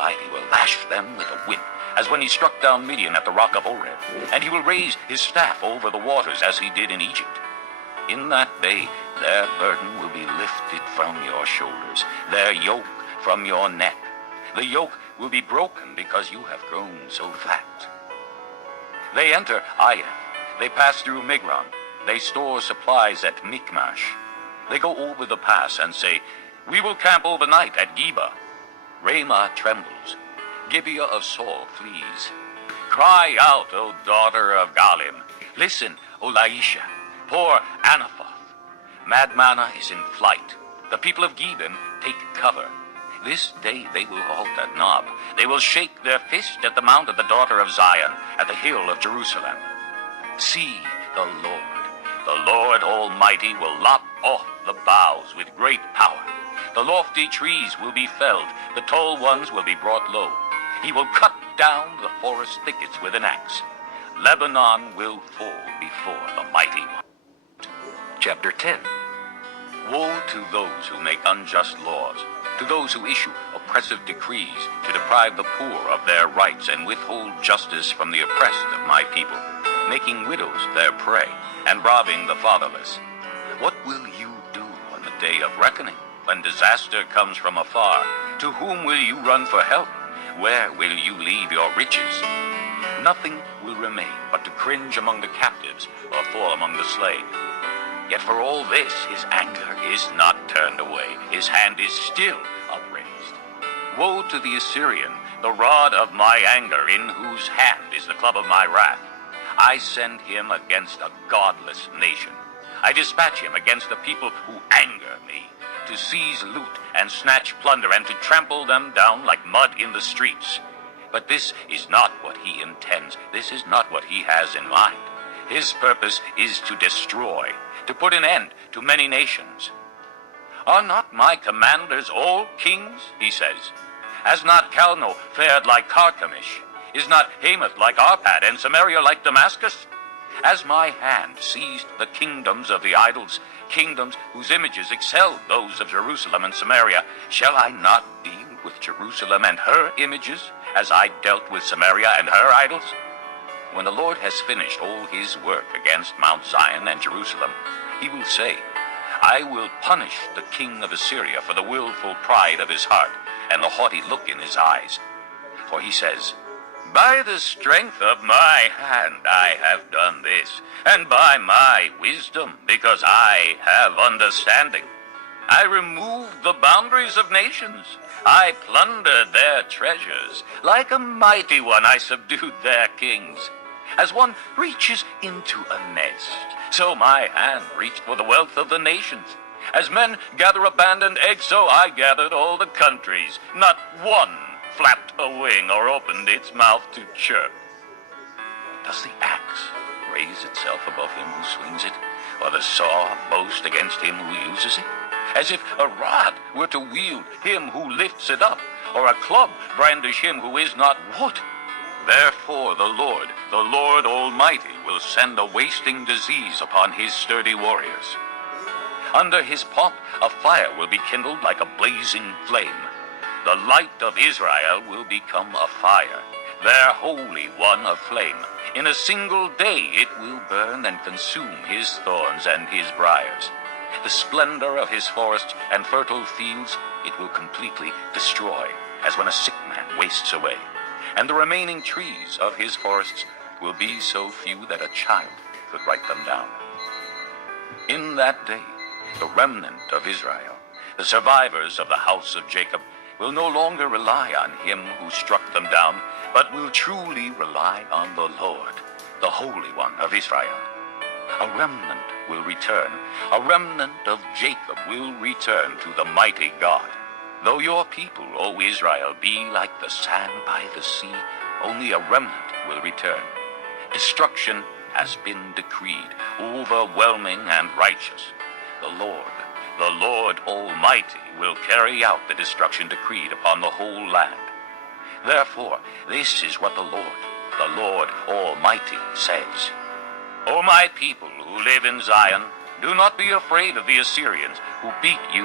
Almighty will lash them with a whip, as when he struck down Midian at the rock of Oreb, and he will raise his staff over the waters as he did in Egypt. In that day their burden will be lifted from your shoulders, their yoke from your neck. The yoke will be broken because you have grown so fat. They enter Aiah, they pass through Migron, they store supplies at Michmash. They go over the pass and say, "We will camp overnight at Geba." Ramah trembles, Gibeah of Saul flees. Cry out, O daughter of Galim. Listen, O Laisha, poor Anathoth. Madmanah is in flight. The people of Gebim take cover. This day they will halt at Nob. They will shake their fist at the mount of the daughter of Zion, at the hill of Jerusalem. See, the Lord Almighty will lop off the boughs with great power. The lofty trees will be felled, the tall ones will be brought low. He will cut down the forest thickets with an axe. Lebanon will fall before the mighty one. Chapter 10. Woe to those who make unjust laws, to those who issue oppressive decrees to deprive the poor of their rights and withhold justice from the oppressed of my people, making widows their prey and robbing the fatherless. What will you do on the day of reckoning, when disaster comes from afar? To whom will you run for help? Where will you leave your riches? Nothing will remain but to cringe among the captives or fall among the slain. Yet for all this his anger is not turned away, his hand is still upraised. Woe to the Assyrian, the rod of my anger, in whose hand is the club of my wrath. I send him against a godless nation. I dispatch him against the people who anger me, to seize loot and snatch plunder and to trample them down like mud in the streets. But this is not what he intends. This is not what he has in mind. His purpose is to destroy, to put an end to many nations. Are not my commanders all kings, he says? Has not Calno fared like Carchemish? Is not Hamath like Arpad, and Samaria like Damascus? As my hand seized the kingdoms of the idols, kingdoms whose images excelled those of Jerusalem and Samaria, shall I not deal with Jerusalem and her images, as I dealt with Samaria and her idols? When the Lord has finished all his work against Mount Zion and Jerusalem, he will say, I will punish the king of Assyria for the willful pride of his heart and the haughty look in his eyes. For he says, by the strength of my hand I have done this, and by my wisdom, because I have understanding. I removed the boundaries of nations. I plundered their treasures. Like a mighty one I subdued their kings. As one reaches into a nest, so my hand reached for the wealth of the nations. As men gather abandoned eggs, so I gathered all the countries. Not one flapped a wing or opened its mouth to chirp. Does the axe raise itself above him who swings it, or the saw boast against him who uses it? As if a rod were to wield him who lifts it up, or a club brandish him who is not wood. Therefore the Lord Almighty, will send a wasting disease upon his sturdy warriors. Under his pomp a fire will be kindled like a blazing flame. The light of Israel will become a fire, their Holy One a flame. In a single day it will burn and consume his thorns and his briars. The splendor of his forests and fertile fields it will completely destroy, as when a sick man wastes away. And the remaining trees of his forests will be so few that a child could write them down. In that day, the remnant of Israel, the survivors of the house of Jacob, will no longer rely on him who struck them down, but will truly rely on the Lord, the Holy One of Israel. A remnant will return. A remnant of Jacob will return to the mighty God. Though your people, O Israel, be like the sand by the sea, only a remnant will return. Destruction has been decreed, overwhelming and righteous. The Lord Almighty, will carry out the destruction decreed upon the whole land. Therefore, this is what the Lord Almighty says. O my people who live in Zion, do not be afraid of the Assyrians who beat you